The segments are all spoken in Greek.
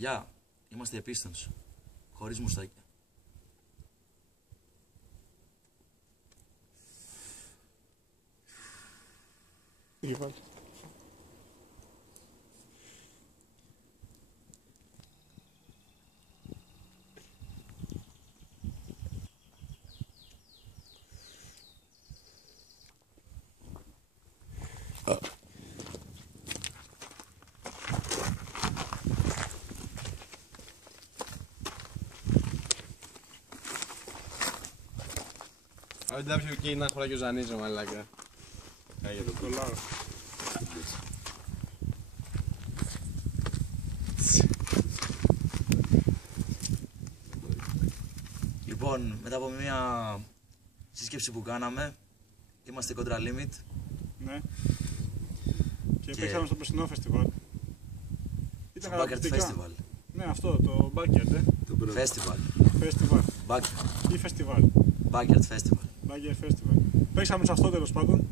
Γεια, είμαστε οι Pistons. Χωρίς μουστάκια. Αν δεν πιω και να χωρά και ο Ζανίζο, μαλάκα. Για το κολλάω. Λοιπόν, μετά από μια σύσκεψη που κάναμε, είμαστε Contra Limit. Ναι. Και παίξαμε στο περσινό φεστιβάλ. Στο Backyard Festival. Ναι, αυτό, το Backyard, Festival. Festival. Backyard. Ή Festival. Backyard Festival. Backyard Festival. Παίξαμε σε αυτό τέλος πάντων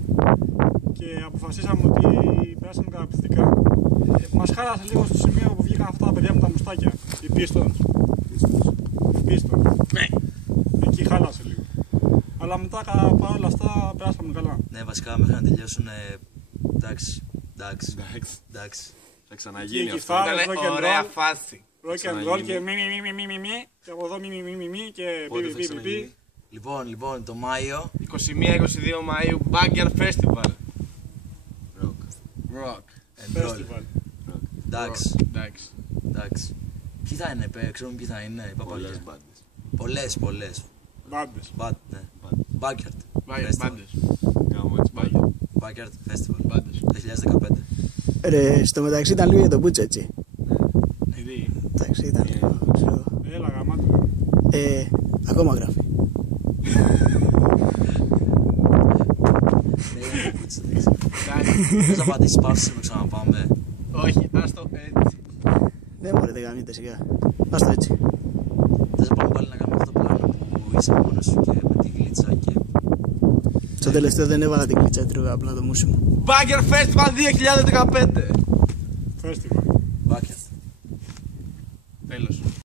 και αποφασίσαμε ότι περάσαμε καταπληκτικά. Μας χάλασε λίγο στο σημείο που βγήκαν αυτά τα παιδιά με τα μουστάκια. Οι Pistons. Ναι. Εκεί χάλασε λίγο. Αλλά μετά παρόλα αυτά περάσαμε καλά. Ναι, βασικά μέχρι να τελειώσουν. Εντάξει. Θα ξαναγίνει Και αυτό. ήταν Ωραία φάση. Rock and roll και μη και από εδώ μη και πι. Λοιπόν, το Μάιο. 21-22 Μαΐου Backyard Festival. Rock. And roll. Festival. Εντάξει. Εντάξει. Ποιοι θα είναι, ξέρουμε ποιοι θα είναι, οι παπαλιές. Πολλές. Μπάντες. Ναι. Backyard. Μπάντες. Κάμω έτσι Backyard. Backyard Festival. Μπάντες. 2015. Ρε, στο μεταξύ ήταν λίγο για τον Μπούτσο, έτσι. Τι. Εντάξει, ήταν λίγο, ξέρω. Έλα γαμάτο. Ακόμα γράφει. Θες να απαντήσεις παύση που ξαναπάμε. Όχι, ας το έτσι. Δεν μωρέ, δεν γαμιέται σιγά. Ας το έτσι. Θες να πάμε πάλι να κάνουμε αυτό το πλάνο που είσαι μόνος σου και με τη γλίτσα και... Στο τελευταίο δεν έβαλα την κλίτσα, έτρωγα απλά το μουσι μου. Backyard Festival 2015. Festival. Backyard.